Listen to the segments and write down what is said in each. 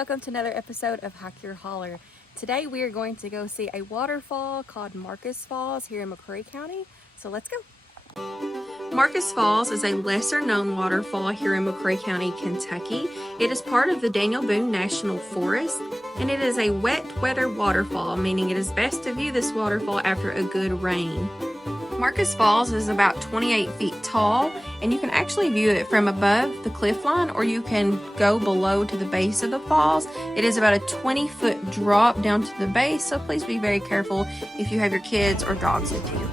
welcome to another episode of Hike Your Holler. Today we are going to go see a waterfall called Marcus Falls here in McCreary County. So let's go. Marcus Falls is a lesser known waterfall here in McCreary County, Kentucky. It is part of the Daniel Boone National Forest, and it is a wet weather waterfall, meaning it is best to view this waterfall after a good rain. Marcus Falls is about 28 feet tall, and you can actually view it from above the cliff line, or you can go below to the base of the falls. It is about a 20-foot drop down to the base, so please be very careful if you have your kids or dogs with you.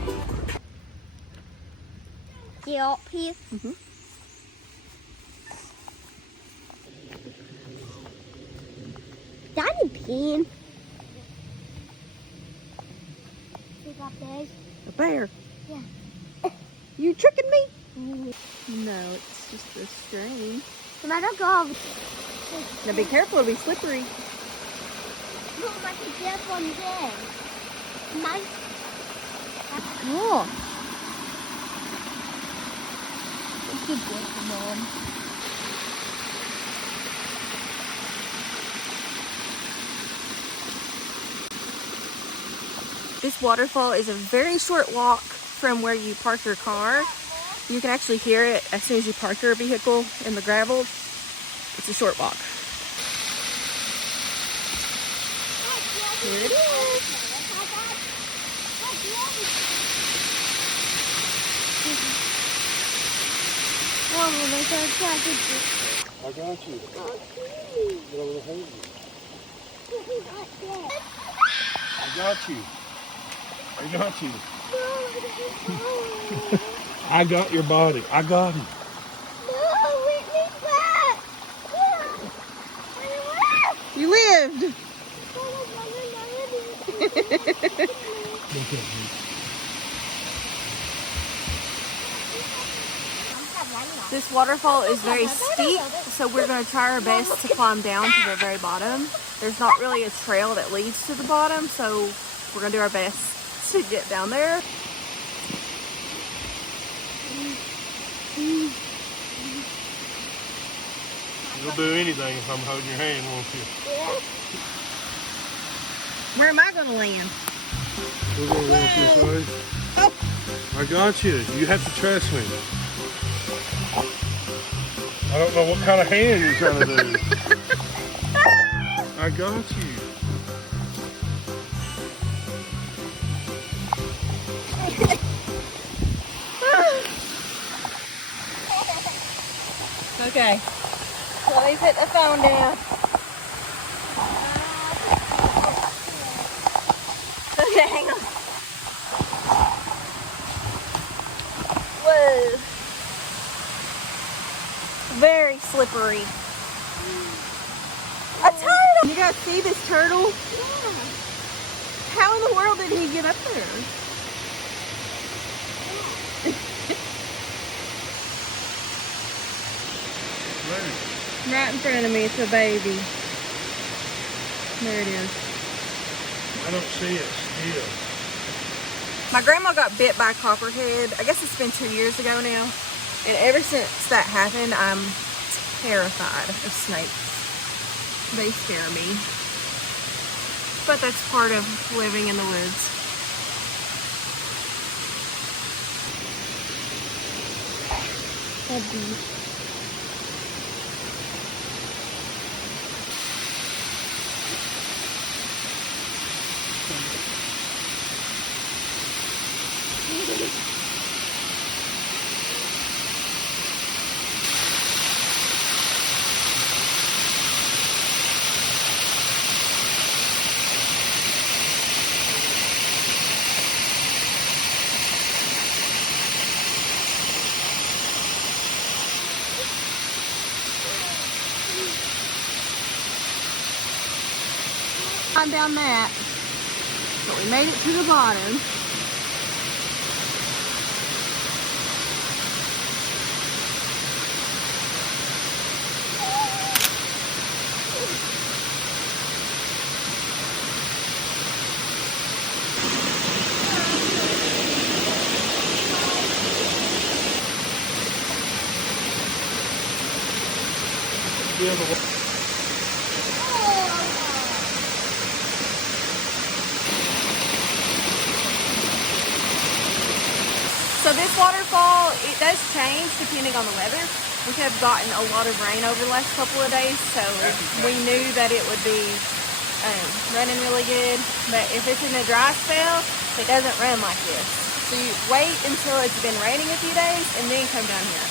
Get up here. Danny Boone. Look up there. A bear. Yeah. You tricking me? No, it's just a string. No matter go. Now be careful, it'll be slippery. Look, I can get one there. Nice. Oh. Good work, Mom. This waterfall is a very short walk from where you park your car. You can actually hear it as soon as you park your vehicle in the gravel. It's a short walk. Here it is. Oh, my God. I got you. Oh, Get over the haze. cute. I got you. I got you. I got your body. I got him. No, Whitney's back. You lived. Look at me. This waterfall is very steep, so we're going to try our best to climb down to the very bottom. There's not really a trail that leads to the bottom, so we're going to do our best to get down there. You'll do anything if I'm holding your hand, won't you? Where am I going to land? We're going to walk this way. Oh. I got you. You have to trust me. I don't know what kind of hand you're trying to do. I got you. Okay, so let me put the phone down. Okay, hang on. Whoa. Very slippery. A turtle! You guys see this turtle? Yeah. How in the world did he get up there? Right in front of me, it's a baby. There it is. I don't see it still. My grandma got bit by a copperhead. I guess it's been 2 years ago now. And ever since that happened, I'm terrified of snakes. They scare me. But that's part of living in the woods. Climb down that, but we made it to the bottom. be able to this waterfall, it does change depending on the weather. We have gotten a lot of rain over the last couple of days, so we knew that it would be running really good. But if it's in a dry spell, it doesn't run like this. So you wait until it's been raining a few days and then come down here.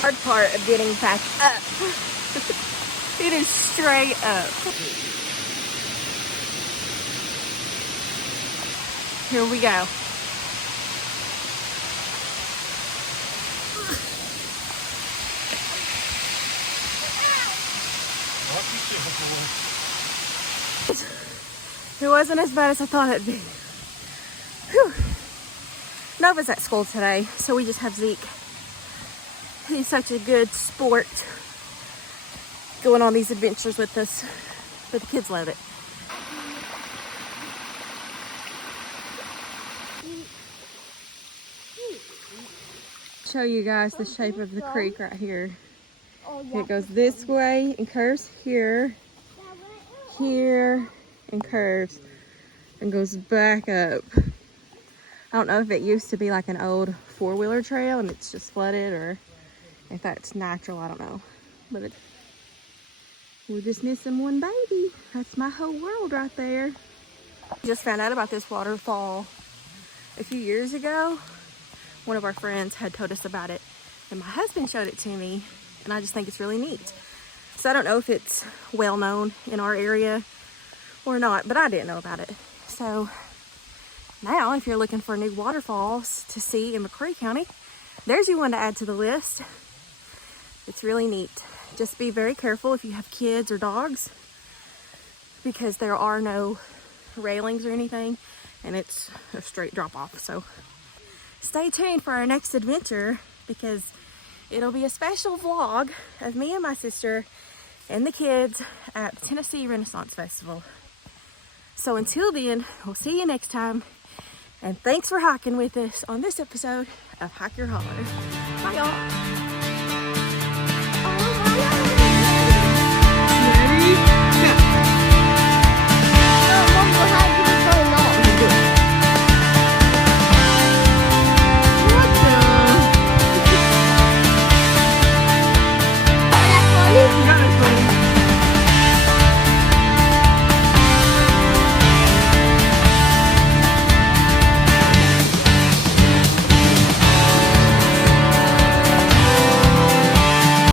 Hard part of getting back up. It is straight up. Here we go. It wasn't as bad as I thought it'd be. Whew. Nova's at school today, so we just have Zeke. He's such a good sport going on these adventures with us, but the kids love it. Show you guys the shape of the creek right here. It goes this way and curves here, here, and curves and goes back up. I don't know if it used to be like an old four-wheeler trail and it's just flooded, or if that's natural, I don't know. But we're just missing one baby. That's my whole world right there. Just found out about this waterfall a few years ago. One of our friends had told us about it, and my husband showed it to me, and I just think it's really neat. So I don't know if it's well known in our area or not, but I didn't know about it. So now, if you're looking for new waterfalls to see in McCreary County, there's you one to add to the list. It's really neat. Just be very careful if you have kids or dogs, because there are no railings or anything, and it's a straight drop off. So stay tuned for our next adventure, because it'll be a special vlog of me and my sister and the kids at Tennessee Renaissance Festival. So until then, we'll see you next time. And thanks for hiking with us on this episode of Hike Your Holler. Bye, y'all.